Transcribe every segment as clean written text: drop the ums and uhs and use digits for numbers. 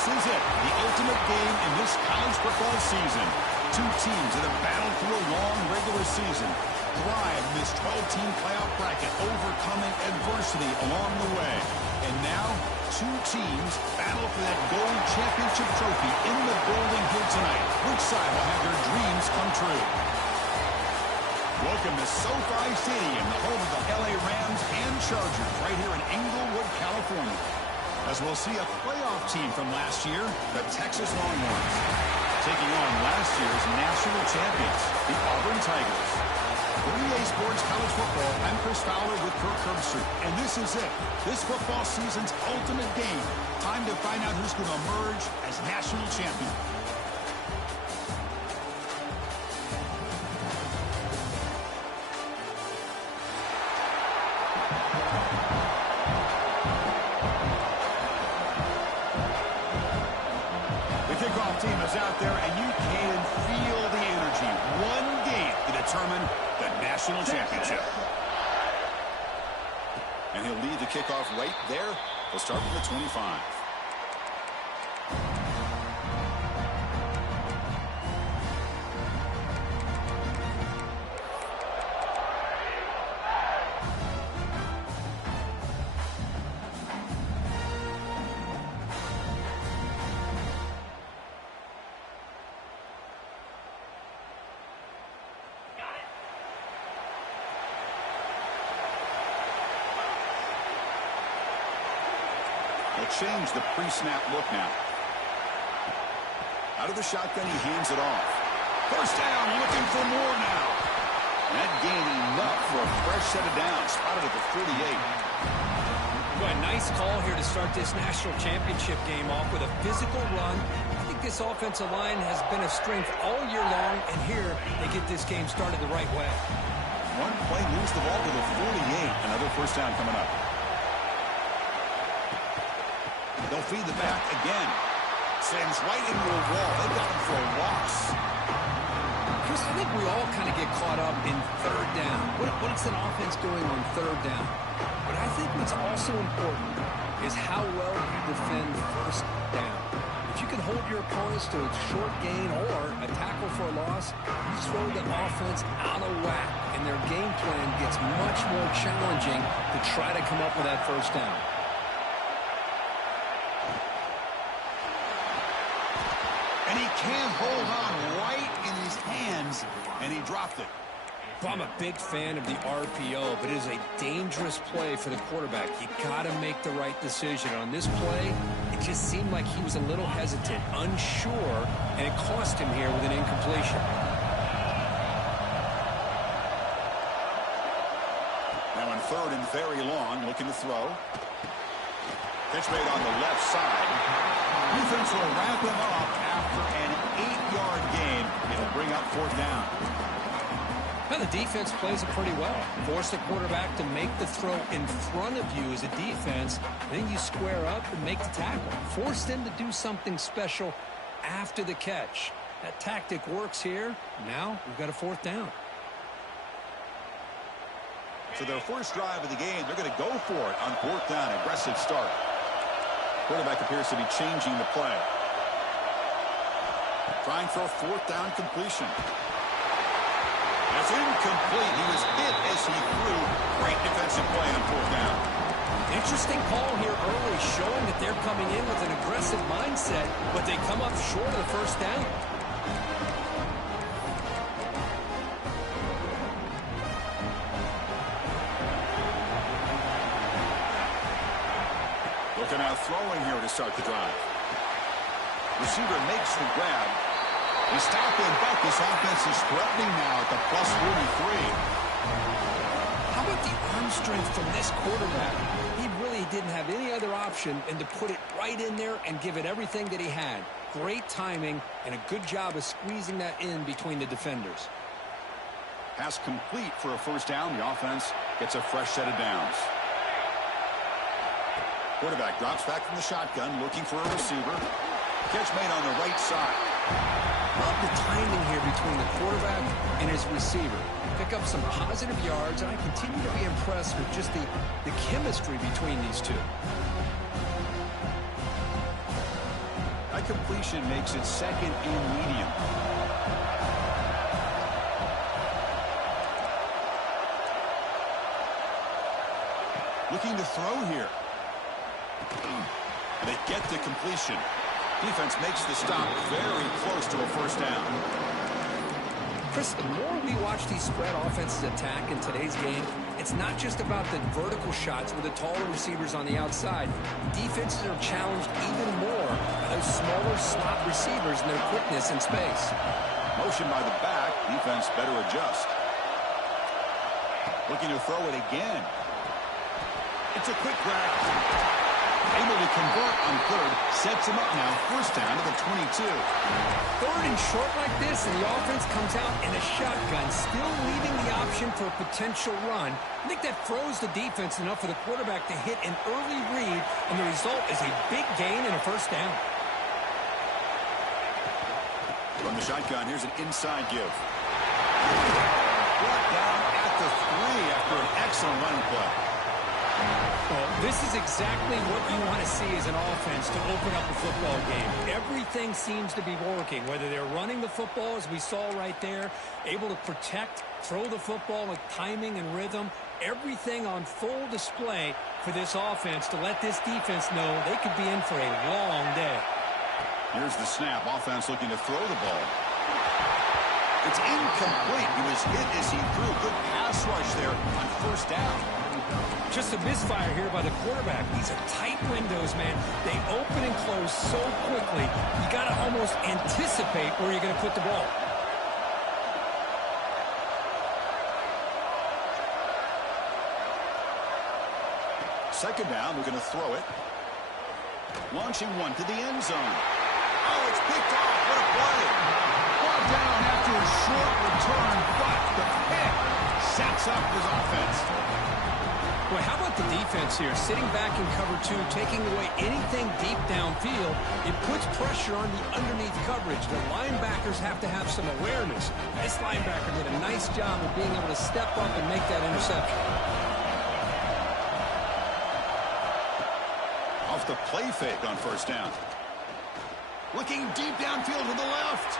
This is it, the ultimate game in this college football season. Two teams that have battled through a long regular season, thrive in this 12-team playoff bracket, overcoming adversity along the way. And now, two teams battle for that gold championship trophy in the building here tonight. Which side will have their dreams come true? Welcome to SoFi Stadium, the home of the LA Rams and Chargers, right here in Inglewood, California. As we'll see a playoff team from last year, the Texas Longhorns, taking on last year's national champions, the Auburn Tigers. For EA Sports College Football, I'm Chris Fowler with Kirk Herbstreit, and this is it. This football season's ultimate game. Time to find out who's going to emerge as national champion. Team is out there, and you can feel the energy. One game to determine the national championship. And he'll lead the kickoff right there. He'll start from the 25. Change the pre-snap look now. Out of the shotgun, he hands it off. First down, looking for more now. That gained enough for a fresh set of downs. Spotted at the 48. Well, a nice call here to start this national championship game off with a physical run. I think this offensive line has been a strength all year long, and here they get this game started the right way. One play moves the ball to the 48. Another first down coming up. They'll feed the back again. Sends right into a wall. They got him for a loss. Chris, I think we all kind of get caught up in third down. What is an offense doing on third down? But I think what's also important is how well you defend first down. If you can hold your opponents to a short gain or a tackle for a loss, you throw the offense out of whack, and their game plan gets much more challenging to try to come up with that first down. And he can't hold on right in his hands, and he dropped it. Well, I'm a big fan of the RPO, but it is a dangerous play for the quarterback. You got to make the right decision. On this play, it just seemed like he was a little hesitant, unsure, and it cost him here with an incompletion. Now in third and very long, looking to throw. Pitch made on the left side. Defense will wrap him up after an 8-yard gain. It'll bring up fourth down. Now the defense plays it pretty well. Force the quarterback to make the throw in front of you as a defense. Then you square up and make the tackle. Force them to do something special after the catch. That tactic works here. Now we've got a fourth down. So their first drive of the game, they're going to go for it on fourth down. Aggressive start. Quarterback appears to be changing the play. Trying for a fourth down completion. That's incomplete. He was hit as he threw. Great defensive play on fourth down. Interesting call here early, showing that they're coming in with an aggressive mindset, but they come up short of the first down. Looking out throwing here to start the drive. Receiver makes the grab. He's stopping, but this offense is threatening now at the plus 43. How about the arm strength from this quarterback? He really didn't have any other option than to put it right in there and give it everything that he had. Great timing and a good job of squeezing that in between the defenders. Pass complete for a first down. The offense gets a fresh set of downs. Quarterback drops back from the shotgun, looking for a receiver. Catch made on the right side. Love the timing here between the quarterback and his receiver. Pick up some positive yards, and I continue to be impressed with just the chemistry between these two. That completion makes it second and medium. Looking to throw here. They get the completion. Defense makes the stop very close to a first down. Chris, the more we watch these spread offenses attack in today's game, it's not just about the vertical shots with the taller receivers on the outside. Defenses are challenged even more by those smaller slot receivers and their quickness in space. Motion by the back. Defense better adjust. Looking to throw it again. It's a quick grab. Able to convert on third. Sets him up now. First down to the 22. Third and short like this, and the offense comes out in a shotgun, still leaving the option for a potential run. I think that throws the defense enough for the quarterback to hit an early read, and the result is a big gain and a first down. From the shotgun, here's an inside give. Brought down at the 3 after an excellent running play. Well, this is exactly what you want to see as an offense to open up a football game. Everything seems to be working, whether they're running the football, as we saw right there, able to protect, throw the football with timing and rhythm, everything on full display for this offense to let this defense know they could be in for a long day. Here's the snap. Offense looking to throw the ball. It's incomplete. He was hit as he threw. Good pass rush there on first down. Just a misfire here by the quarterback. These are tight windows, man. They open and close so quickly. You got to almost anticipate where you're going to put the ball. Second down, we're going to throw it. Launching one to the end zone. Oh, it's picked off. What a play. Brought down after a short return, but the pick sets up his offense. Well, how about the defense here? Sitting back in cover 2, taking away anything deep downfield. It puts pressure on the underneath coverage. The linebackers have to have some awareness. This linebacker did a nice job of being able to step up and make that interception. Off the play fake on first down. Looking deep downfield to the left.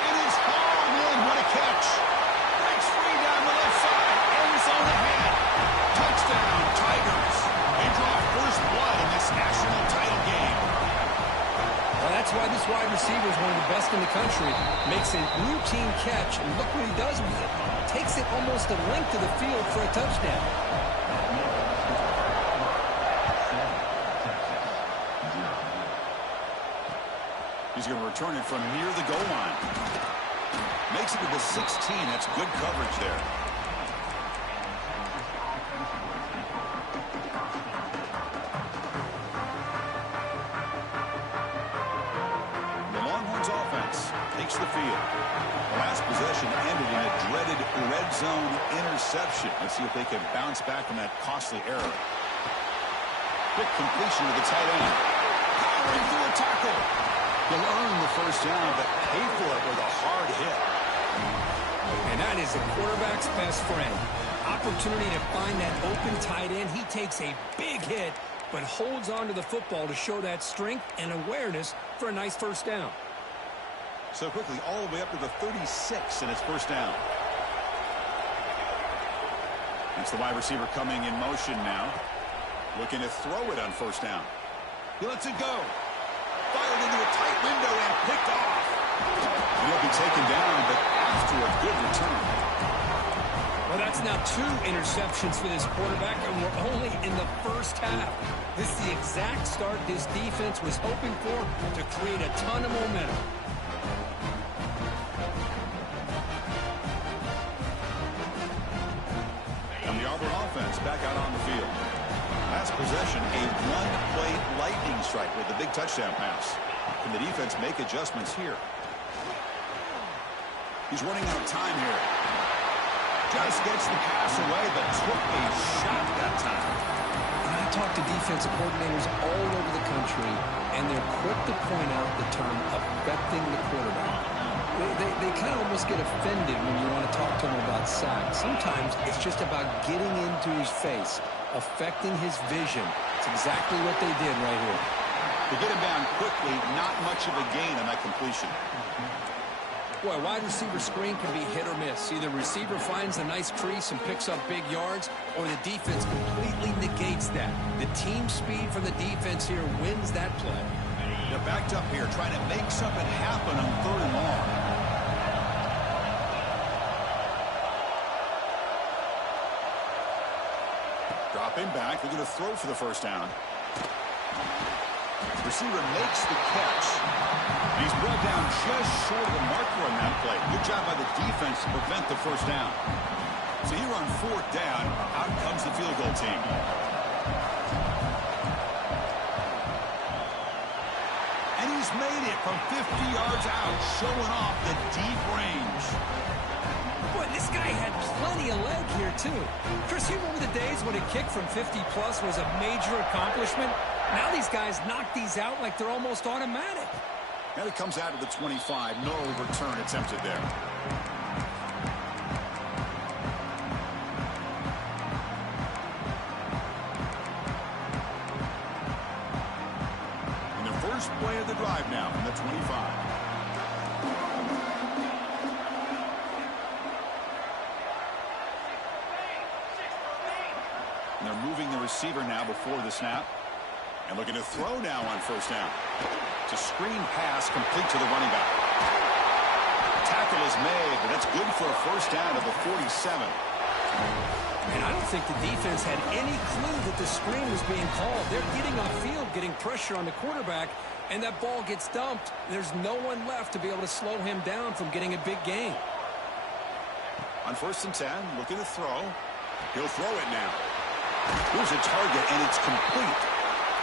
And it's hauled in. What a catch. Breaks free down the left side. Ends on the head. Touchdown, Tigers. They draw first blood in this national title game. Well, that's why this wide receiver is one of the best in the country. Makes a routine catch, and look what he does with it. Takes it almost a length of the field for a touchdown. He's going to return it from near the goal line. Makes it to the 16. That's good coverage there. The Longhorns offense takes the field. The last possession ended in a dreaded red zone interception. Let's see if they can bounce back from that costly error. Quick completion to the tight end. Powering through a tackle. He'll earn the first down, but pay for it with a hard hit. And that is a quarterback's best friend. Opportunity to find that open tight end. He takes a big hit, but holds on to the football to show that strength and awareness for a nice first down. So quickly, all the way up to the 36, and it's first down. It's the wide receiver coming in motion now. Looking to throw it on first down. He lets it go. Fired into a tight window and picked off. He'll be taken down, but after a good return. Well, that's now 2 interceptions for this quarterback, and we're only in the first half. This is the exact start this defense was hoping for to create a ton of momentum. And the Auburn offense back out on the field. Last possession, a one-play lightning strike with the big touchdown pass. Can the defense make adjustments here? He's running out of time here. Just gets the pass away, but took a shot that time. I talk to defensive coordinators all over the country, and they're quick to point out the term affecting the quarterback. They kind of almost get offended when you want to talk to them about sacks. Sometimes it's just about getting into his face, affecting his vision. It's exactly what they did right here. To get him down quickly, not much of a gain on that completion. Boy, wide receiver screen can be hit or miss. Either receiver finds a nice crease and picks up big yards, or the defense completely negates that. The team speed from the defense here wins that play. They're backed up here trying to make something happen on 3rd and long. Dropping back. They're going to throw for the first down. Receiver makes the catch. And he's brought down just short of the marker on that play. Good job by the defense to prevent the first down. So here on 4th down, out comes the field goal team. And he's made it from 50 yards out, showing off the deep range. Boy, this guy had plenty of leg here, too. Chris, you remember the days when a kick from 50-plus was a major accomplishment? Now these guys knock these out like they're almost automatic. And it comes out to the 25. No return attempted there. And the first play of the drive now from the 25. And they're moving the receiver now before the snap. And looking to throw now on first down. It's a screen pass complete to the running back. Tackle is made, but that's good for a first down of the 47. And I don't think the defense had any clue that the screen was being called. They're getting upfield, getting pressure on the quarterback, and that ball gets dumped. There's no one left to be able to slow him down from getting a big gain. On 1st and 10, looking to throw. He'll throw it now. Here's a target, and it's complete.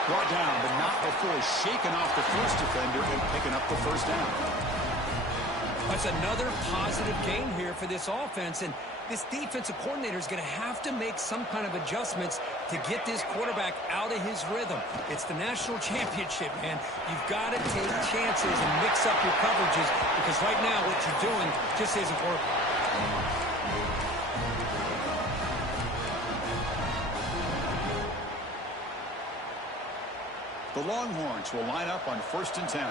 Brought down, but not before shaking off the first defender and picking up the first down. That's another positive gain here for this offense, and this defensive coordinator is going to have to make some kind of adjustments to get this quarterback out of his rhythm. It's the national championship, man. You've got to take chances and mix up your coverages, because right now what you're doing just isn't working. The Longhorns will line up on 1st and 10.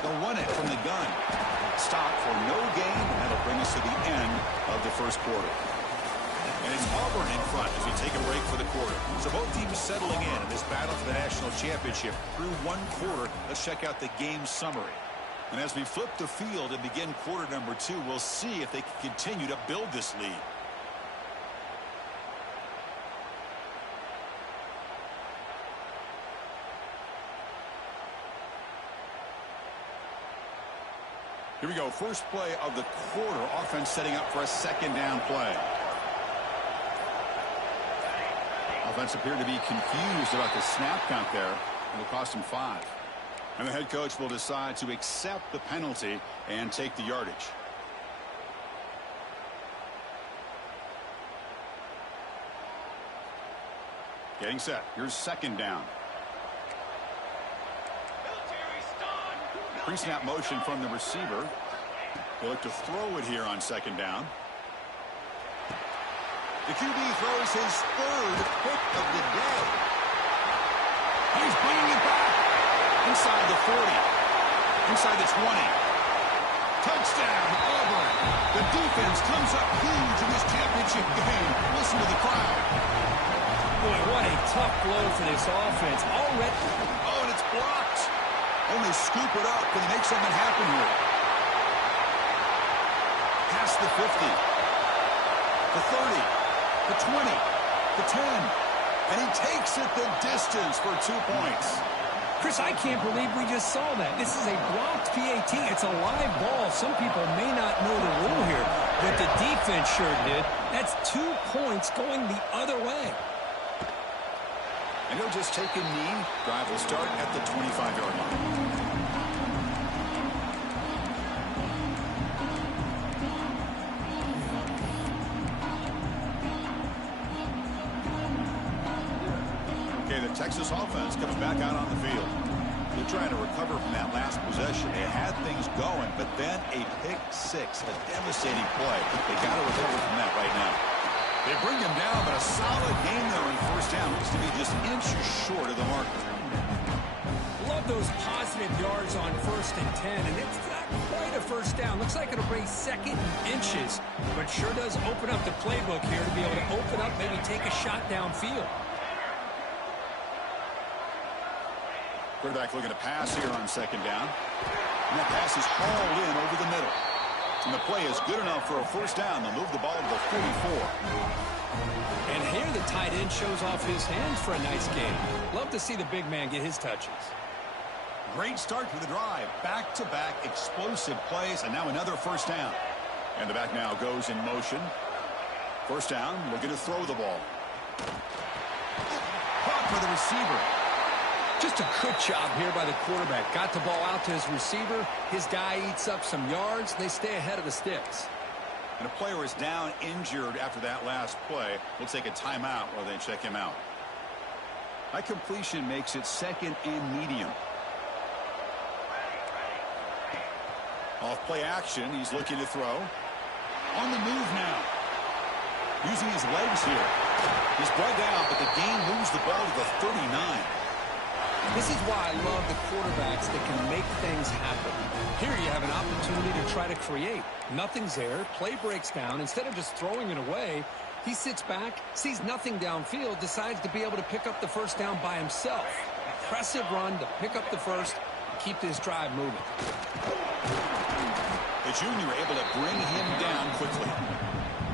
They'll run it from the gun. Stop for no gain, and that'll bring us to the end of the first quarter. And it's Auburn in front as we take a break for the quarter. So both teams settling in this battle for the national championship through one quarter. Let's check out the game summary. And as we flip the field and begin quarter number 2, we'll see if they can continue to build this lead. Here we go. First play of the quarter. Offense setting up for a 2nd down play. Offense appeared to be confused about the snap count there. It'll cost him 5. And the head coach will decide to accept the penalty and take the yardage. Getting set. Here's 2nd down. Pre-snap motion from the receiver. They look to throw it here on 2nd down. The QB throws his 3rd pick of the day. He's bringing it back. Inside the 40. Inside the 20. Touchdown, Auburn. The defense comes up huge in this championship game. Listen to the crowd. Boy, what a tough blow for this offense. Already. Oh, and it's blocked. Only scoop it up. Can he make something happen here? Past the 50. The 30. The 20. The 10. And he takes it the distance for 2 points. Chris, I can't believe we just saw that. This is a blocked PAT. It's a live ball. Some people may not know the rule here, but the defense sure did. That's 2 points going the other way. And he'll just take a knee. Drive will start at the 25-yard line. Okay, the Texas offense comes back out on the field. They're trying to recover from that last possession. They had things going, but then a pick 6, a devastating play. They got to recover from that right now. They bring him down, but a solid gain there on first down. Looks to be just inches short of the marker. Love those positive yards on 1st and 10, and it's not quite a first down. Looks like it'll bring 2nd inches, but sure does open up the playbook here to be able to open up, maybe take a shot downfield. Quarterback looking to pass here on 2nd down. And that pass is hauled in over the middle. And the play is good enough for a first down. They'll move the ball to the 44. And here the tight end shows off his hands for a nice game. Love to see the big man get his touches. Great start to the drive. Back-to-back explosive plays, and now another first down. And the back now goes in motion. First down, looking to throw the ball. Caught for the receiver. Just a good job here by the quarterback. Got the ball out to his receiver. His guy eats up some yards. They stay ahead of the sticks. And a player is down injured after that last play. We'll take a timeout while they check him out. That completion makes it 2nd and medium. Off play action, he's looking to throw. On the move now. Using his legs here. He's brought down, but the gain moves the ball to the 39. This is why I love the quarterbacks that can make things happen. Here you have an opportunity to try to create. Nothing's there. Play breaks down. Instead of just throwing it away, he sits back, sees nothing downfield, decides to be able to pick up the first down by himself. Impressive run to pick up the first and keep this drive moving. The junior able to bring him down quickly.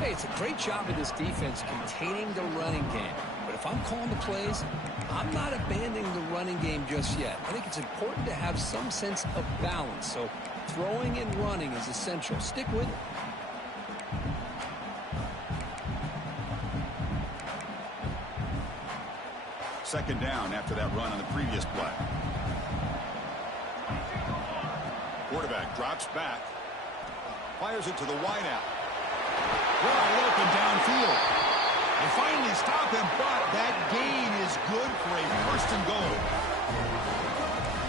Hey, it's a great job of this defense containing the running game. But if I'm calling the plays, I'm not abandoning the running game just yet. I think it's important to have some sense of balance. So throwing and running is essential. Stick with it. Second down after that run on the previous play. Quarterback drops back. Fires it to the wideout. Wide open downfield. They finally stop him, but that gain is good for a 1st and goal.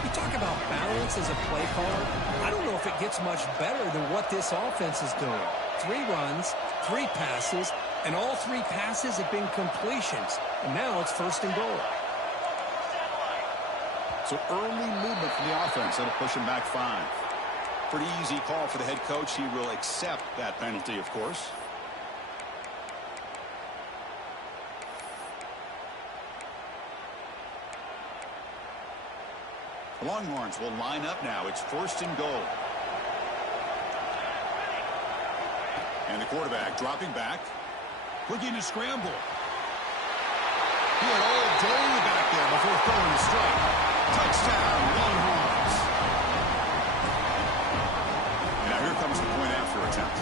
You talk about balance as a play caller. I don't know if it gets much better than what this offense is doing. 3 runs, 3 passes, and all 3 passes have been completions. And now it's 1st and goal. So early movement from the offense. That'll push him back 5. Pretty easy call for the head coach. He will accept that penalty, of course. The Longhorns will line up now. It's 1st and goal. And the quarterback dropping back. Looking to scramble. He had all day back there before throwing the strike. Touchdown, Longhorns. And now here comes the point after attempt.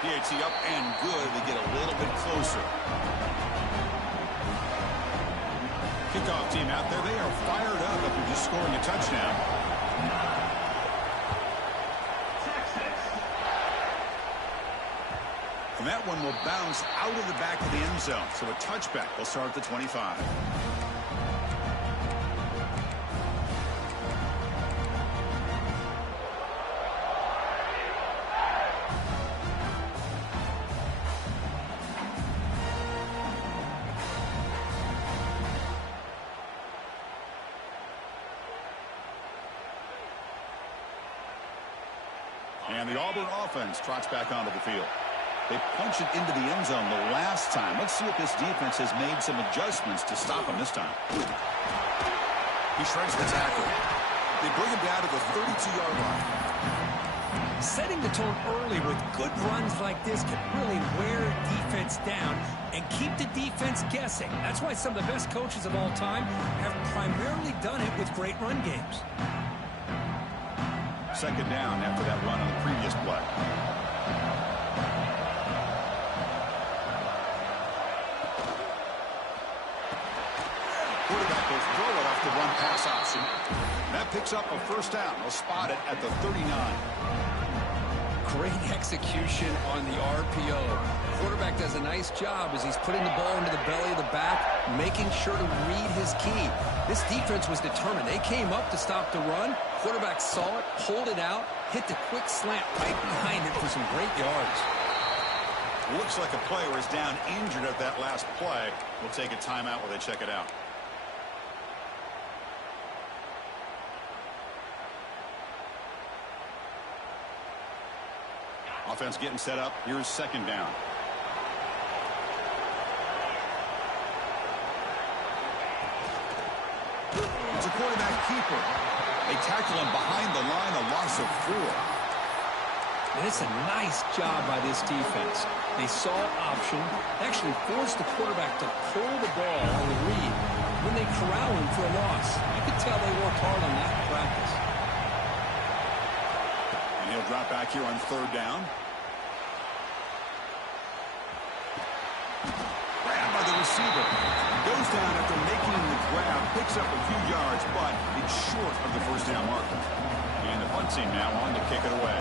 PAT up and good to get a little bit closer. Kickoff team out there, they are fired up after just scoring a touchdown. And that one will bounce out of the back of the end zone. So a touchback will start at the 25. And the Auburn offense trots back onto the field. They punch it into the end zone the last time. Let's see if this defense has made some adjustments to stop him this time. He shreds the tackle. They bring him down to the 32-yard line. Setting the tone early with good runs like this can really wear defense down and keep the defense guessing. That's why some of the best coaches of all time have primarily done it with great run games. Second down after that run on the previous play. Quarterback will throw it off the run pass option. That picks up a first down. They'll spot it at the 39. Great execution on the RPO. The quarterback does a nice job as he's putting the ball into the belly of the back, making sure to read his key. This defense was determined. They came up to stop the run. Quarterback saw it, pulled it out, hit the quick slant right behind it for some great yards. Looks like a player is down injured at that last play. We'll take a timeout while they check it out. Offense getting set up. Here's second down. It's a quarterback keeper. They tackle him behind the line, a loss of 4. And it's a nice job by this defense. They saw option, actually forced the quarterback to pull the ball on the read. Then they corral him for a loss. You could tell they worked hard on that in practice. And he'll drop back here on third down. Grabbed by the receiver. Goes down after making the grab. Picks up a few yards, but it's short of the first down marker. And the punt team now on to kick it away.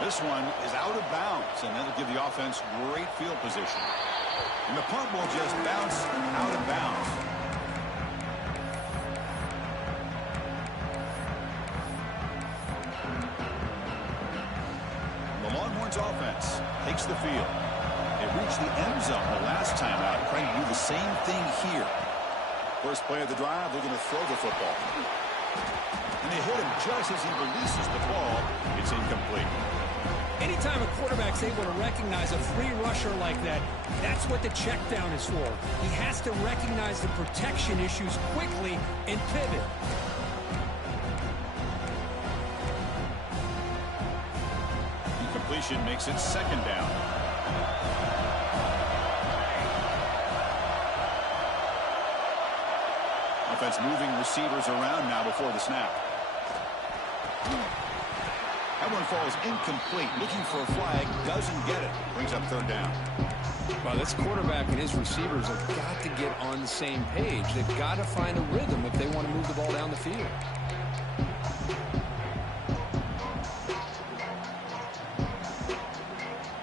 This one is out of bounds, and that'll give the offense great field position. And the punt will just bounce out of bounds. The Longhorns offense takes the field. They reached the end zone the last time out, trying to do the same thing here. First play of the drive, they're going to throw the football. And they hit him just as he releases the ball. It's incomplete. Anytime a quarterback's able to recognize a free rusher like that, that's what the check down is for. He has to recognize the protection issues quickly and pivot. Incompletion makes it second down. Offense moving receivers around now before the snap. That one falls incomplete. Looking for a flag. Doesn't get it. Brings up third down. Well, this quarterback and his receivers have got to get on the same page. They've got to find a rhythm if they want to move the ball down the field.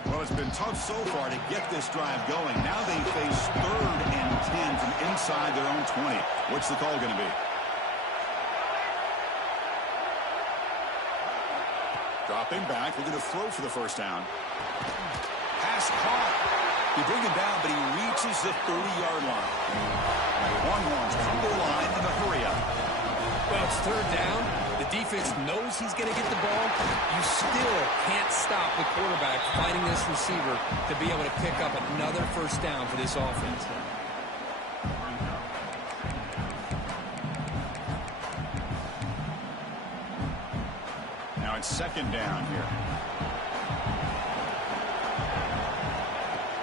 Well, it's been tough so far to get this drive going. Now they face 3rd and 10 from inside their own 20. What's the call going to be? Dropping back. They're going to throw for the first down. Pass caught. They bring him down, but he reaches the 30-yard line. Longhorns from their line in a hurry-up. Well, it's third down. The defense knows he's going to get the ball. You still can't stop the quarterback fighting this receiver to be able to pick up another first down for this offense. Now it's second down here.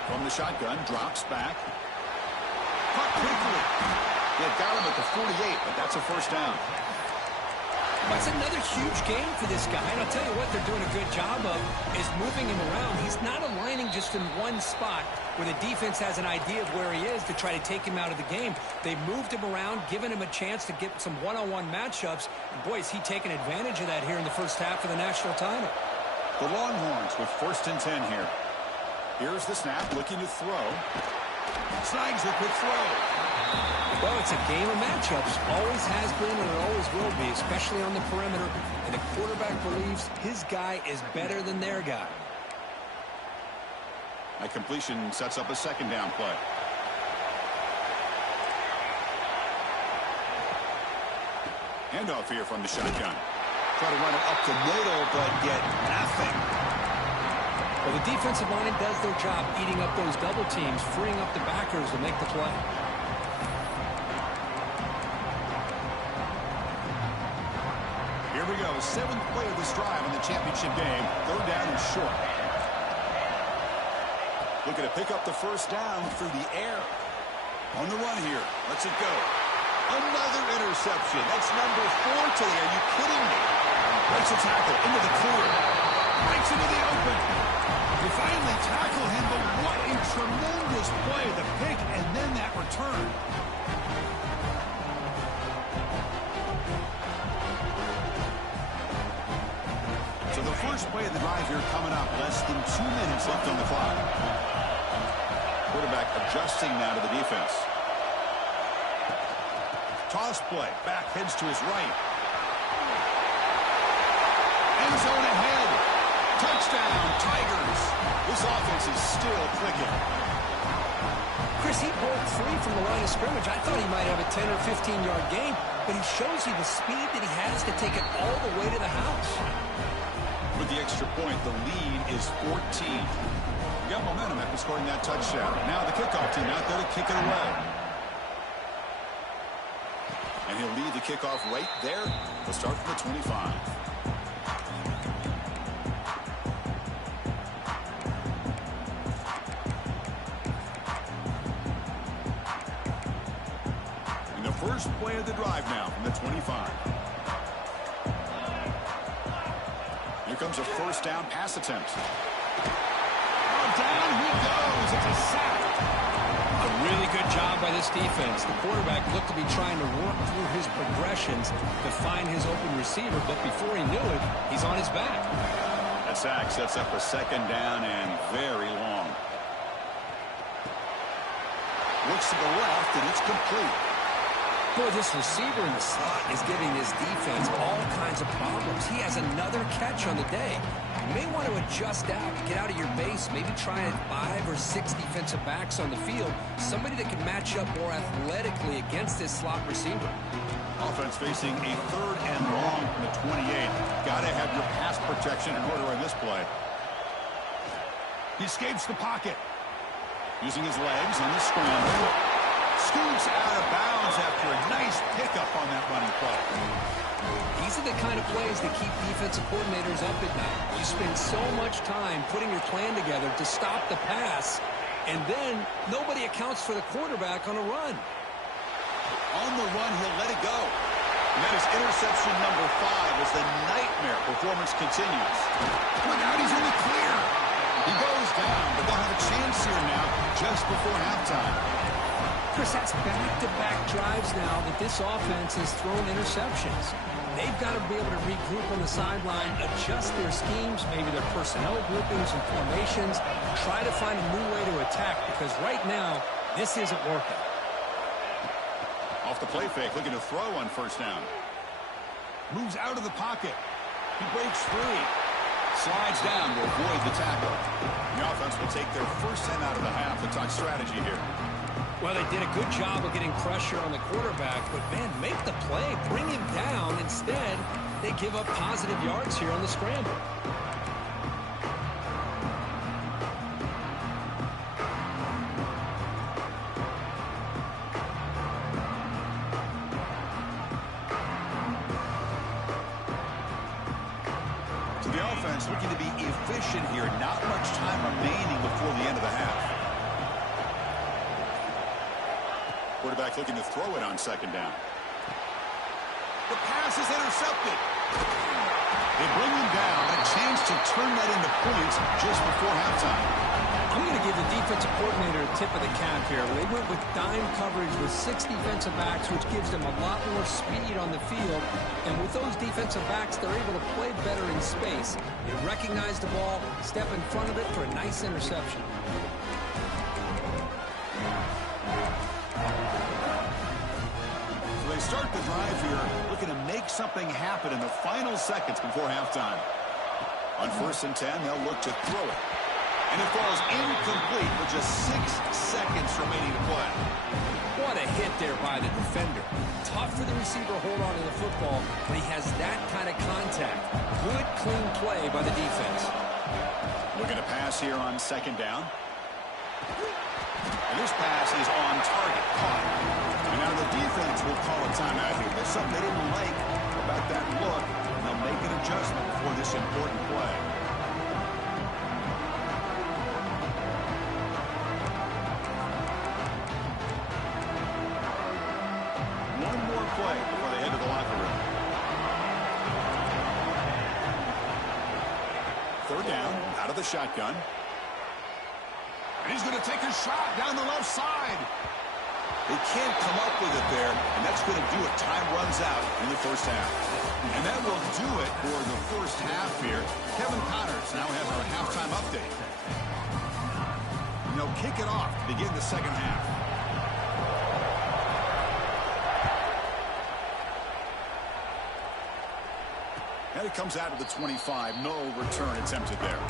From the shotgun, drops back. Caught quickly. They've got him at the 48, but that's a first down. That's another huge game for this guy. And I'll tell you what they're doing a good job of is moving him around. He's not aligning just in one spot where the defense has an idea of where he is to try to take him out of the game. They've moved him around, given him a chance to get some one-on-one matchups. And boy, is he taking advantage of that here in the first half of the national title. The Longhorns with 1st and 10 here. Here's the snap, looking to throw. Snags a quick throw. Well, it's a game of matchups. Always has been and it always will be, especially on the perimeter. And the quarterback believes his guy is better than their guy. That completion sets up a second down play. Handoff here from the shotgun. Try to run it up the middle, but get nothing. Well, the defensive line does their job eating up those double teams, freeing up the backers to make the play. Here we go. 7th play of this drive in the championship game. 3rd down and short. Looking to pick up the first down through the air. On the run here. Lets it go. Another interception. That's number 4 today. Are you kidding me? Breaks a tackle into the clear. Breaks into the open. They finally tackle him, but what a tremendous play. The pick and then that return. first play of the drive here coming up. Less than 2 minutes left on the clock. Quarterback adjusting now to the defense. Toss play. Back heads to his right. End zone ahead. Touchdown, Tigers. This offense is still clicking. Chris, he broke free from the line of scrimmage. I thought he might have a 10 or 15-yard gain, but he shows you the speed that he has to take it all the way to the house. With the extra point, the lead is 14. We got momentum after scoring that touchdown. Now the kickoff team out there to kick it away. And he'll lead the kickoff right there. He'll start from the 25. First play of the drive now from the 25. Here comes a first down pass attempt. Oh, down he goes. It's a sack. A really good job by this defense. The quarterback looked to be trying to work through his progressions to find his open receiver, but before he knew it, he's on his back. That sack sets up a second down and very long. Looks to the left, and it's complete. Boy, this receiver in the slot is giving his defense all kinds of problems. He has another catch on the day. You may want to adjust out, get out of your base, maybe try 5 or 6 defensive backs on the field, somebody that can match up more athletically against this slot receiver. Offense facing a third and long from the 28. Got to have your pass protection in order on this play. He escapes the pocket. Using his legs on the scramble. Scoots out of bounds after a nice pickup on that running play. These are the kind of plays that keep defensive coordinators up at night. You spend so much time putting your plan together to stop the pass, and then nobody accounts for the quarterback on a run. On the run, he'll let it go. And that is interception number 5 as the nightmare performance continues. Look out, he's in the clear. He goes down, but they'll have a chance here now just before halftime. Chris, that's back-to-back drives now that this offense has thrown interceptions. They've got to be able to regroup on the sideline, adjust their schemes, maybe their personnel groupings and formations, try to find a new way to attack, because right now, this isn't working. Off the play fake, looking to throw on first down. Moves out of the pocket. He breaks free. Slides down to avoid the tackle. The offense will take their first 10 out of the half. The talk strategy here. Well, they did a good job of getting pressure on the quarterback, but, man, make the play, bring him down. Instead, they give up positive yards here on the scramble. So the offense looking to be efficient here. Not much time remaining before the end of the half. Quarterback looking to throw it on second down. The pass is intercepted. They bring him down. A chance to turn that into points just before halftime. I'm going to give the defensive coordinator a tip of the cap here. They went with dime coverage with 6 defensive backs, which gives them a lot more speed on the field. And with those defensive backs, they're able to play better in space. They recognize the ball, step in front of it for a nice interception. They start the drive here looking to make something happen in the final seconds before halftime. On first and 10, they'll look to throw it. And it falls incomplete with just 6 seconds remaining to play. What a hit there by the defender. Tough for the receiver to hold on to the football, but he has that kind of contact. Good, clean play by the defense. Looking to pass here on second down. And this pass is on target, caught. And now the defense will call a timeout here. There's something they didn't like about that look, and they'll make an adjustment for this important play. One more play before they head to the locker room. Third down, out of the shotgun. And he's going to take a shot down the left side. They can't come up with it there, and that's going to do it. Time runs out in the first half. And that will do it for the first half here. Kevin Connors now has our halftime update. And they'll kick it off to begin the second half. And it comes out of the 25. No return attempted there.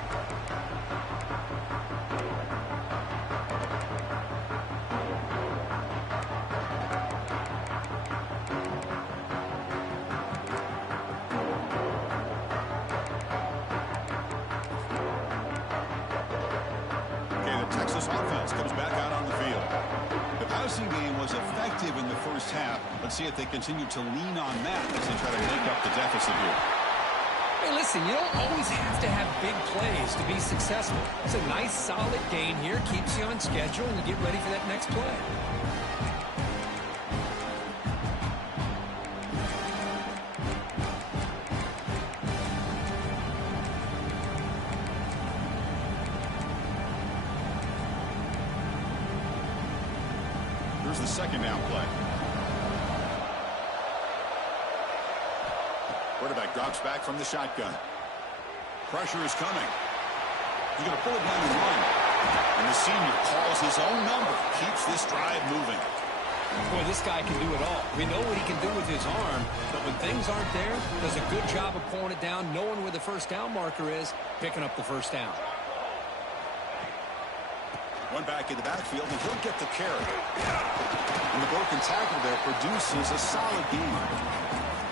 In the first half. Let's see if they continue to lean on that as they try to make up the deficit here. Hey, listen, you don't always have to have big plays to be successful. It's a nice, solid gain here. Keeps you on schedule, and you get ready for that next play. The second down play. Quarterback drops back from the shotgun. Pressure is coming. He's going to pull it down and run. And the senior calls his own number. Keeps this drive moving. Boy, this guy can do it all. We know what he can do with his arm, but when things aren't there, does a good job of pulling it down, knowing where the first down marker is, picking up the first down. One back in the backfield, and he'll get the carry. And the broken tackle there produces a solid game.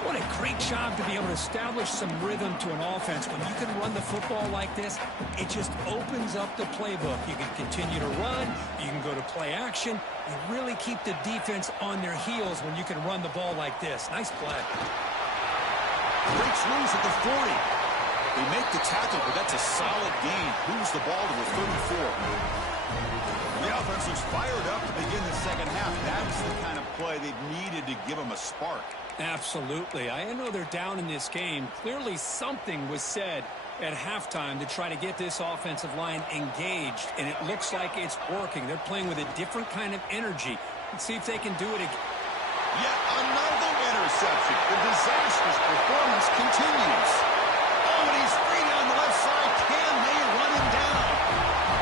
What a great job to be able to establish some rhythm to an offense. When you can run the football like this, it just opens up the playbook. You can continue to run. You can go to play action. You really keep the defense on their heels when you can run the ball like this. Nice play. Breaks loose at the 40. They make the tackle, but that's a solid gain. Moves the ball to the 34. The offense is fired up to begin the second half. That's the kind of play they've needed to give them a spark. Absolutely. I know they're down in this game. Clearly something was said at halftime to try to get this offensive line engaged, and it looks like it's working. They're playing with a different kind of energy. Let's see if they can do it again. Yet another interception. The disastrous performance continues. Oh, and he's free down the left side. Can they run him down?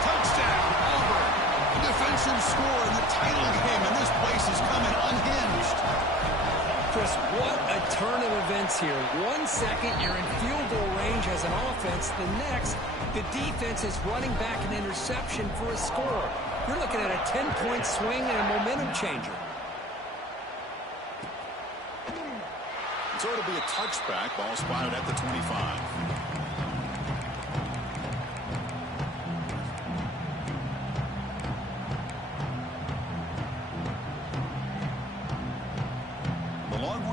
Touchdown, Auburn. A defensive score in the title game, and this place is coming unhinged. Chris, what a turn of events here. 1 second, you're in field goal range as an offense. The next, the defense is running back an interception for a score. You're looking at a 10-point swing and a momentum changer. So it'll be a touchback. Ball spotted at the 25.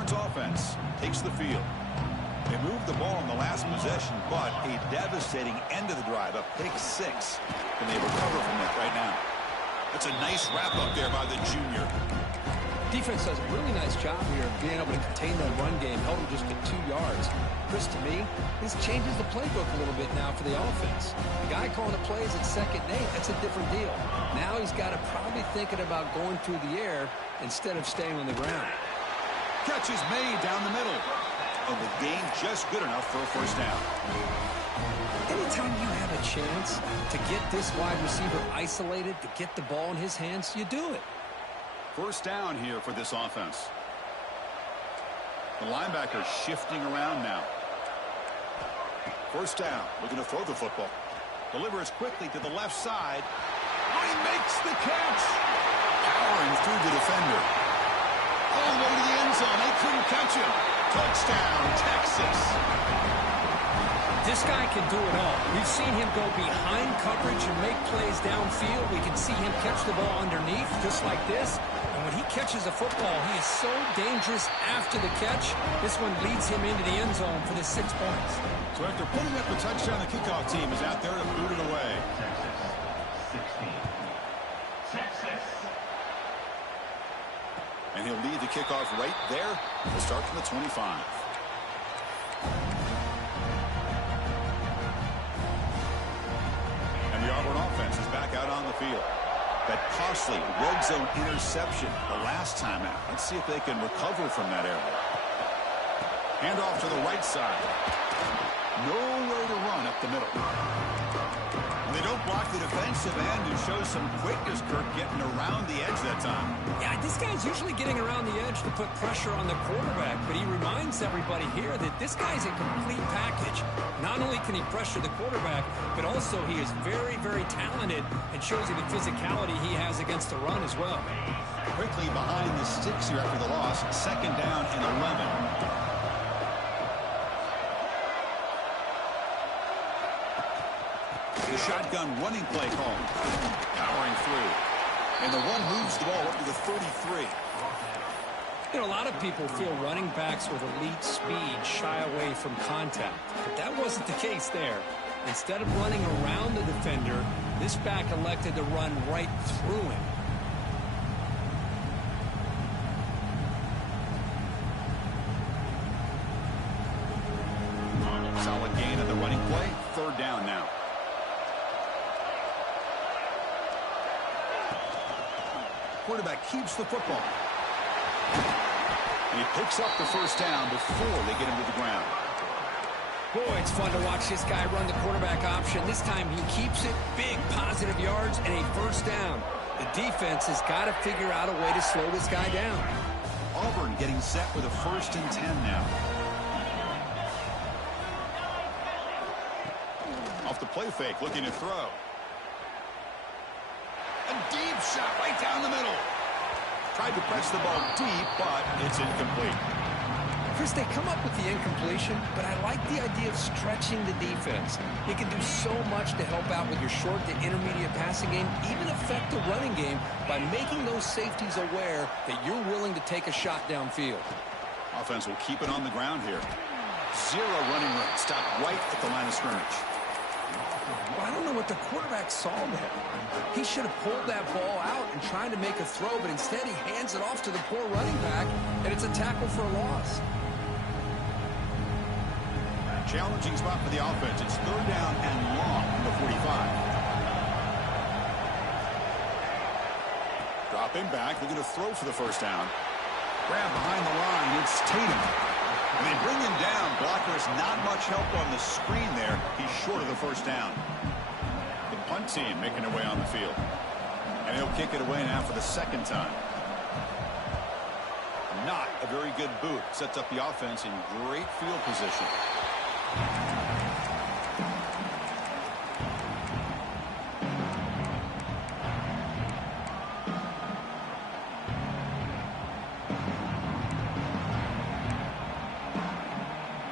Offense takes the field. They moved the ball in the last possession, but a devastating end of the drive, a pick six. Can they recover from that right now? That's a nice wrap up there by the junior. Defense does a really nice job here of being able to contain that run game, held them just to 2 yards. Chris, to me, this changes the playbook a little bit now for the offense. The guy calling the plays at 2nd and 8, that's a different deal. Now he's got to probably thinking about going through the air instead of staying on the ground. Catch is made down the middle. And the gain just good enough for a first down. Anytime you have a chance to get this wide receiver isolated, to get the ball in his hands, you do it. First down here for this offense. The linebacker shifting around now. First down, looking to throw the football. Delivers quickly to the left side. Oh, he makes the catch. Powering through the defender. All the way to the end zone. They couldn't catch him. Touchdown, Texas. This guy can do it all. We've seen him go behind coverage and make plays downfield. We can see him catch the ball underneath, just like this. And when he catches a football, he is so dangerous after the catch. This one leads him into the end zone for the 6 points. So after putting up the touchdown, the kickoff team is out there to boot it away. And he'll lead the kickoff right there. We'll start from the 25. And the Auburn offense is back out on the field. That costly red zone interception the last time out. Let's see if they can recover from that error. Handoff to the right side. Nowhere to run. A up the middle. They don't block the defensive end and show some quickness, Kirk, getting around the edge that time. Yeah, this guy's usually getting around the edge to put pressure on the quarterback, but he reminds everybody here that this guy's a complete package. Not only can he pressure the quarterback, but also he is very, very talented and shows you the physicality he has against the run as well. Quickly behind the sticks here after the loss. 2nd down and 11. The shotgun running play call. Powering through. And the one moves the ball up to the 33. You know, a lot of people feel running backs with elite speed shy away from contact. But that wasn't the case there. Instead of running around the defender, this back elected to run right through him. Solid gain on the running play. 3rd down now. Quarterback keeps the football. And he picks up the 1st down before they get him to the ground. Boy, it's fun to watch this guy run the quarterback option. This time he keeps it, big positive yards, and a 1st down. The defense has got to figure out a way to slow this guy down. Auburn getting set with a 1st and 10 now. Off the play fake, looking to throw. A deep shot right down the middle. Tried to press the ball deep, but it's incomplete. Chris, they come up with the incompletion, but I like the idea of stretching the defense. You can do so much to help out with your short to intermediate passing game, even affect the running game by making those safeties aware that you're willing to take a shot downfield. Offense will keep it on the ground here. 0 running room. Stop right at the line of scrimmage. Well, I don't know what the quarterback saw there. He should have pulled that ball out and tried to make a throw, but instead he hands it off to the poor running back, and it's a tackle for a loss. Challenging spot for the offense. It's 3rd down and long from the 45. Dropping back, looking to throw for the 1st down. Grab behind the line. It's Tatum. And they bring him down. Blockers not much help on the screen there. He's short of the 1st down. The punt team making their way on the field. And he'll kick it away now for the 2nd time. Not a very good boot. Sets up the offense in great field position.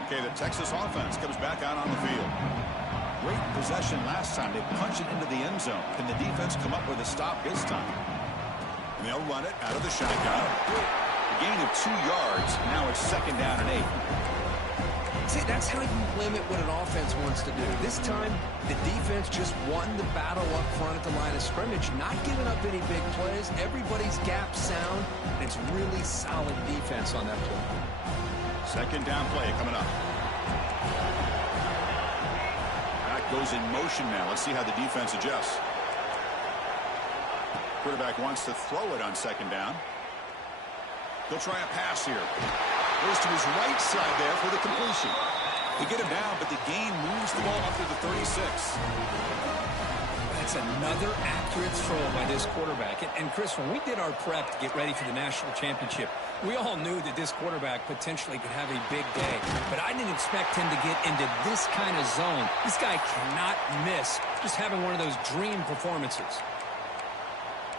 Okay, the Texas offense comes back out on the field. Great possession last time. They punch it into the end zone. Can the defense come up with a stop this time? And they'll run it out of the shotgun. A gain of 2 yards. Now it's 2nd down and 8. See, that's how you limit what an offense wants to do. This time, the defense just won the battle up front at the line of scrimmage, not giving up any big plays. Everybody's gap sound, and it's really solid defense on that play. 2nd down play coming up. That goes in motion now. Let's see how the defense adjusts. Quarterback wants to throw it on 2nd down. He'll try a pass here. Goes to his right side there for the completion. They get him down, but the gain moves the ball up to the 36. That's another accurate throw by this quarterback. And Chris, when we did our prep to get ready for the national championship, we all knew that this quarterback potentially could have a big day. But I didn't expect him to get into this kind of zone. This guy cannot miss just having one of those dream performances.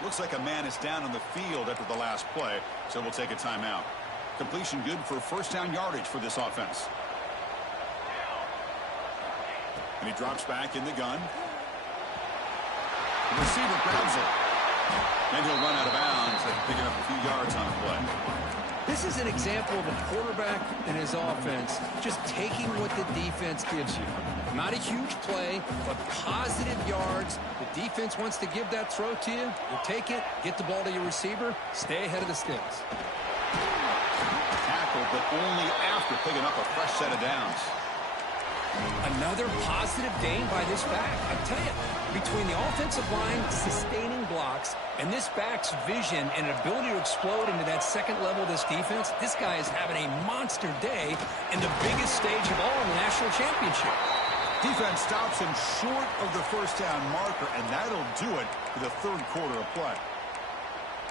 Looks like a man is down on the field after the last play, so we'll take a timeout. Completion good for 1st down yardage for this offense. And he drops back in the gun. The receiver grabs it. And he'll run out of bounds, picking up a few yards on the play. This is an example of a quarterback and his offense just taking what the defense gives you. Not a huge play, but positive yards. The defense wants to give that throw to you. You take it, get the ball to your receiver, stay ahead of the sticks. Tackle, but only after picking up a fresh set of downs. Another positive gain by this back. I tell you, between the offensive line sustaining blocks and this back's vision and ability to explode into that 2nd level of this defense, this guy is having a monster day in the biggest stage of all in the national championship. Defense stops him short of the first down marker, and that'll do it for the third quarter of play.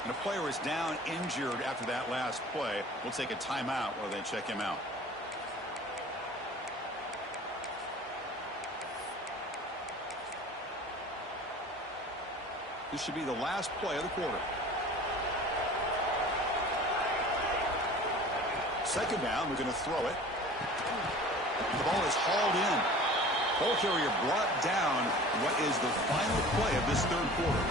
And a player is down injured after that last play. We'll take a timeout while they check him out. This should be the last play of the quarter. Second down, we're going to throw it. The ball is hauled in. Ball carrier brought down what is the final play of this third quarter.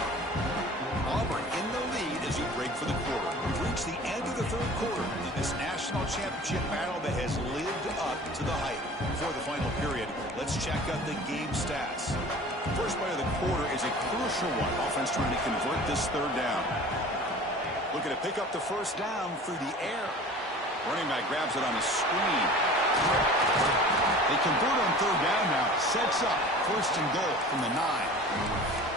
Auburn in the lead as you break for the quarter. We've reached the end of the third quarter in this national championship battle that has lived up to the hype. Before the final period, let's check out the game stats. First play of the quarter is a crucial one. Offense trying to convert this third down. Looking to pick up the first down through the air. Running back grabs it on a screen. They convert on third down now. Sets up first and goal from the 9.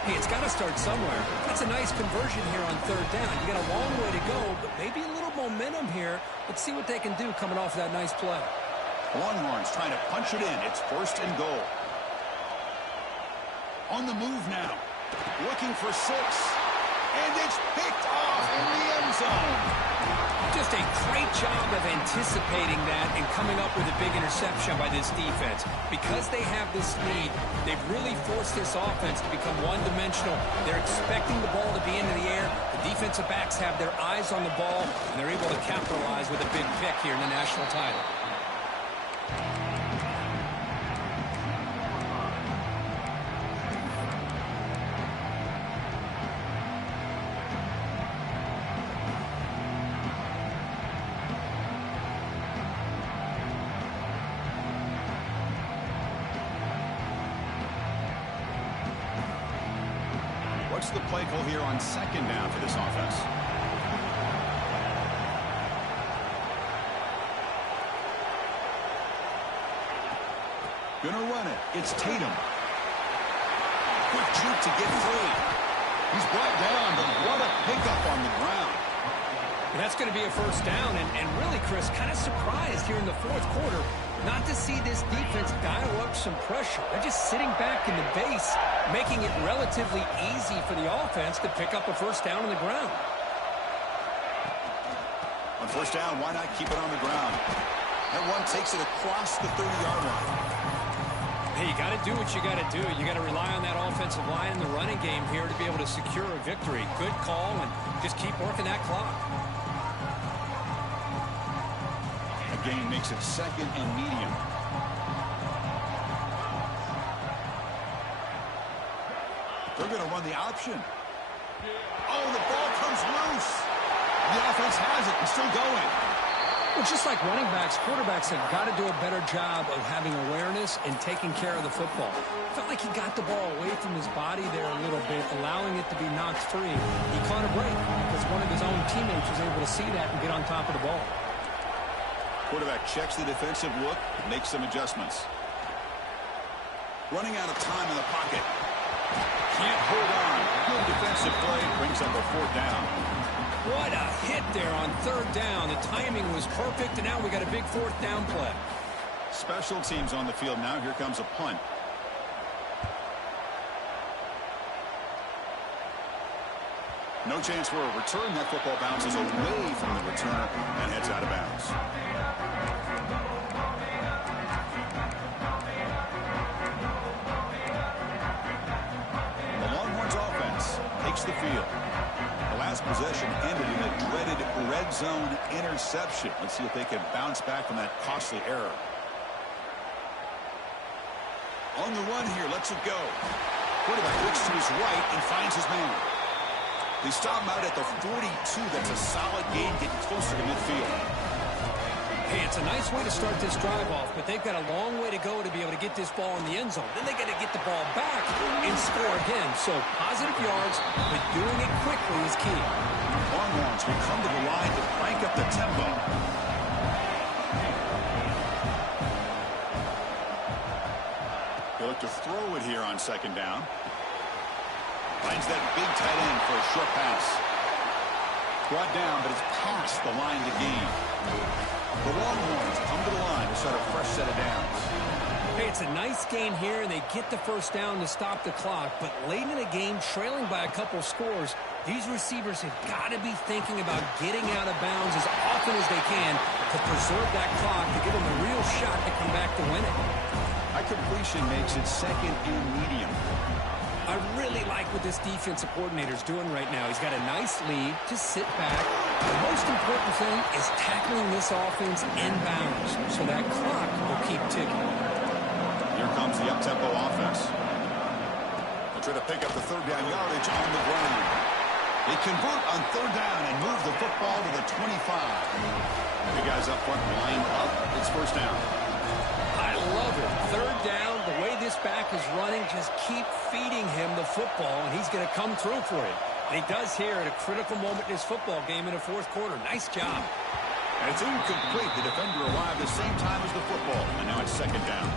Hey, it's got to start somewhere. That's a nice conversion here on third down. You got a long way to go, but maybe a little momentum here. Let's see what they can do coming off that nice play. Longhorns trying to punch it in. It's first and goal. On the move now. Looking for 6. And it's picked off in the end zone. Just a great job of anticipating that and coming up with a big interception by this defense. Because they have this lead, they've really forced this offense to become one-dimensional. They're expecting the ball to be into the air. The defensive backs have their eyes on the ball, and they're able to capitalize with a big pick here in the national title. What's the play call here on second down for this offense? Gonna run it. It's Tatum. Quick juke to get free. He's brought down, but what a pickup on the ground. And that's going to be a first down, and really, Chris, kind of surprised here in the fourth quarter not to see this defense dial up some pressure. They're just sitting back in the base, making it relatively easy for the offense to pick up a first down on the ground. On first down, why not keep it on the ground? That one takes it across the 30-yard line. Hey, you got to do what you got to do. You got to rely on that offensive line in the running game here to be able to secure a victory. Good call, and just keep working that clock. Gain makes it second and medium. They're going to run the option. Oh, the ball comes loose. The offense has it and still going. Well, just like running backs, quarterbacks have got to do a better job of having awareness and taking care of the football. Felt like he got the ball away from his body there a little bit, allowing it to be knocked free. He caught a break because one of his own teammates was able to see that and get on top of the ball. Quarterback checks the defensive look, makes some adjustments. Running out of time in the pocket. Can't hold on. Good defensive play, brings up a fourth down. What a hit there on third down. The timing was perfect, and now we got a big fourth down play. Special teams on the field now. Here comes a punt. No chance for a return. That football bounces away from the returner and heads out of bounds. The Longhorns offense takes the field. The last possession ended in a dreaded red zone interception. Let's see if they can bounce back from that costly error. On the run here, lets it go. Quarterback looks to his right and finds his man. They stop him out at the 42. That's a solid gain, getting closer to midfield. Hey, it's a nice way to start this drive off, but they've got a long way to go to be able to get this ball in the end zone. Then they got to get the ball back and score again. So positive yards, but doing it quickly is key. Longhorns will come to the line to crank up the tempo. They look to throw it here on second down. Finds that big tight end for a short pass. Brought down, but it's past the line to gain. The Longhorns come to the line to start a fresh set of downs. Hey, It's a nice gain here, and they get the first down to stop the clock. But late in the game, trailing by a couple scores, these receivers have got to be thinking about getting out of bounds as often as they can to preserve that clock to give them a real shot to come back to win it. That completion makes it second and medium. I really like what this defensive coordinator is doing right now. He's got a nice lead. Just sit back. The most important thing is tackling this offense inbounds so that clock will keep ticking. Here comes the up-tempo offense. They'll try to pick up the third down yardage on the ground. They convert on third down and move the football to the 25. The guys up front line up. It's first down. I love it. Third down, the way this back is running, just keep feeding him the football, and he's going to come through for you. And he does here at a critical moment in his football game in the fourth quarter. Nice job. And it's incomplete. The defender arrived the same time as the football, and now it's second down.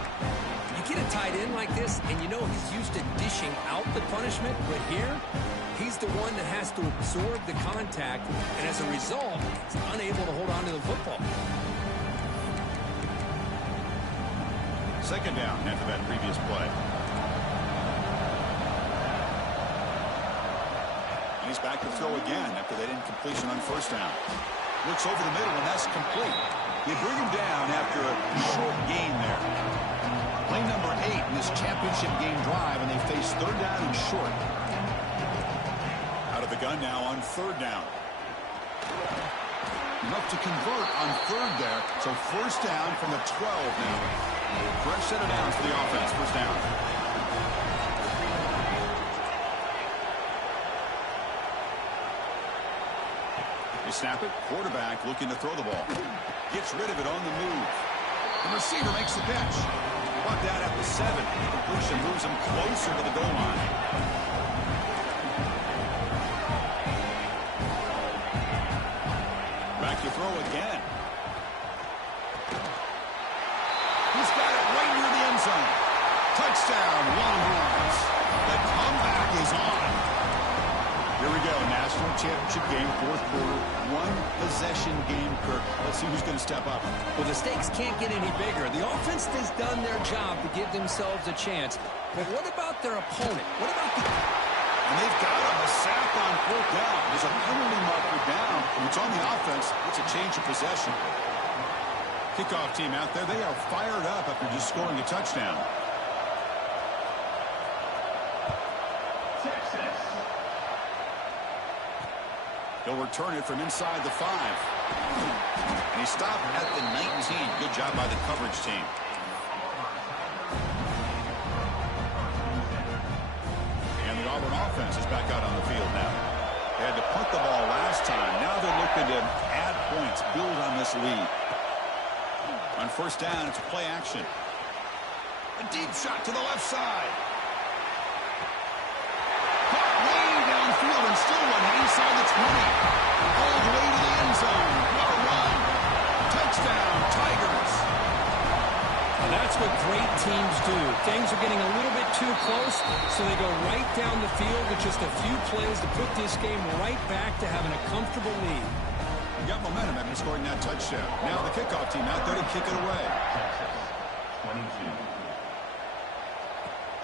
You get a tight end like this, and you know he's used to dishing out the punishment, but here, he's the one that has to absorb the contact, and as a result, he's unable to hold on to the football. Second down after that previous play. He's back to throw again after that incompletion on first down. Looks over the middle, and that's complete. You bring him down after a short gain there. Play number 8 in this championship game drive, and they face third down and short. Out of the gun now on third down. Enough to convert on third there, so first down from the 12 now. Fresh set of downs for the offense. First down. They snap it. Quarterback looking to throw the ball. Gets rid of it on the move. The receiver makes the catch. Brought down at the 7. Completion moves him closer to the goal line. Back to throw again. He's got it right near the end zone. Touchdown, Longhorns. The comeback is on. Here we go, national championship game, fourth quarter, one-possession game, Kirk. Let's see who's going to step up. Well, the stakes can't get any bigger. The offense has done their job to give themselves a chance. But what about their opponent? What about the... And they've got him a sack on fourth down. There's a penalty marker down. When it's on the offense, it's a change of possession. Kickoff team out there, they are fired up after just scoring a touchdown. They'll return it from inside the 5. And he stopped at the 19. Good job by the coverage team. And the Auburn offense is back out on the field now. They had to punt the ball last time. Now they're looking to add points, build on this lead. On first down, it's play action. A deep shot to the left side. Caught way downfield and still running inside the 20. All the way to the end zone. What a run. Touchdown, Tigers. Well, that's what great teams do. Things are getting a little bit too close, so they go right down the field with just a few plays to put this game right back to having a comfortable lead. You got momentum after scoring that touchdown. Now the kickoff team out there to kick it away. 22.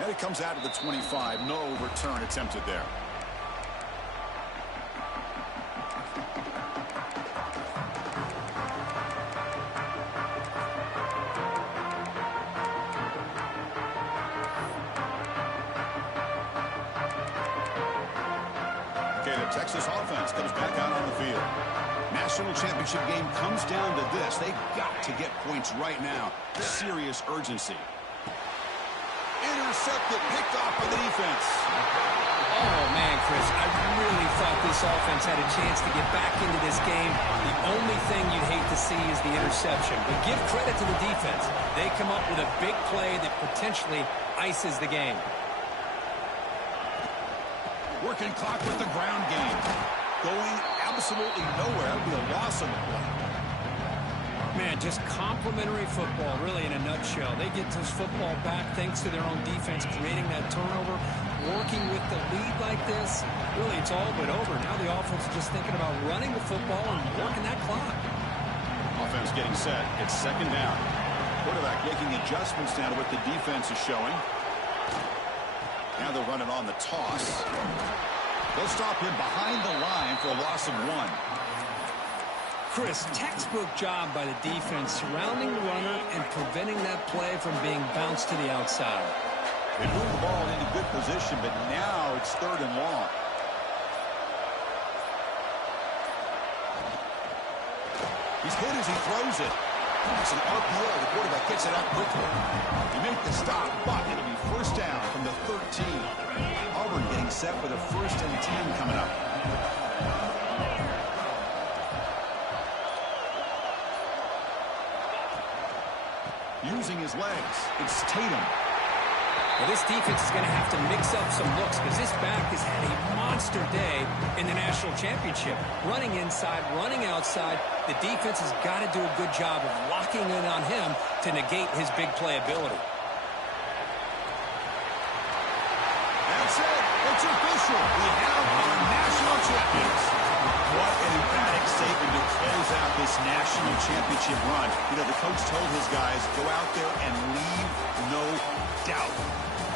And it comes out to the 25. No return attempted there. Okay, the Texas offense comes back out on the field. National championship game comes down to this. They've got to get points right now. Serious urgency. Intercepted, picked off by the defense. Oh, man, Chris, I really thought this offense had a chance to get back into this game. The only thing you'd hate to see is the interception. But give credit to the defense. They come up with a big play that potentially ices the game. Working clock with the ground game. Going absolutely nowhere. That would be a loss on the play. Man, just complimentary football, really, in a nutshell. They get this football back thanks to their own defense, creating that turnover, working with the lead like this. Really, it's all but over. Now the offense is just thinking about running the football and working that clock. Offense getting set. It's second down. Quarterback making adjustments now to what the defense is showing. Now they're running on the toss. They'll stop him behind the line for a loss of 1. Chris, textbook job by the defense surrounding the runner and preventing that play from being bounced to the outside. They moved the ball into good position, but now it's 3rd and long. He's hit as he throws it. It's an RPO. The quarterback gets it out quickly. He made the stop, but it'll be 1st down from the 13. Auburn getting set for the 1st and 10 coming up. Using his legs, it's Tatum. Well, this defense is going to have to mix up some looks because this back has had a monster day in the national championship. Running inside, running outside. The defense has got to do a good job of locking in on him to negate his big play ability. That's it. It's official. We have our national champions. What an emphatic statement to close out this national championship run. You know, the coach told his guys, go out there and leave no doubt.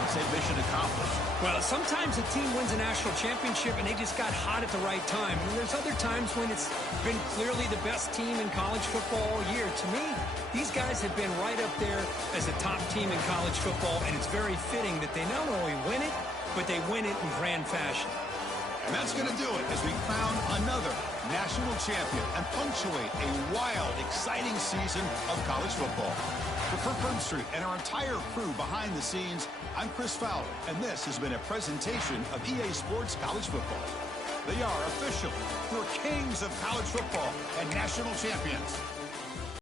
I'd say mission accomplished. Well, sometimes a team wins a national championship and they just got hot at the right time. And there's other times when it's been clearly the best team in college football all year. To me, these guys have been right up there as a top team in college football, and it's very fitting that they not only win it, but they win it in grand fashion. And that's going to do it as we crown another national champion and punctuate a wild, exciting season of college football. For Kirk Burnstreet and our entire crew behind the scenes, I'm Chris Fowler, and this has been a presentation of EA Sports College Football. They are official. We're kings of college football and national champions.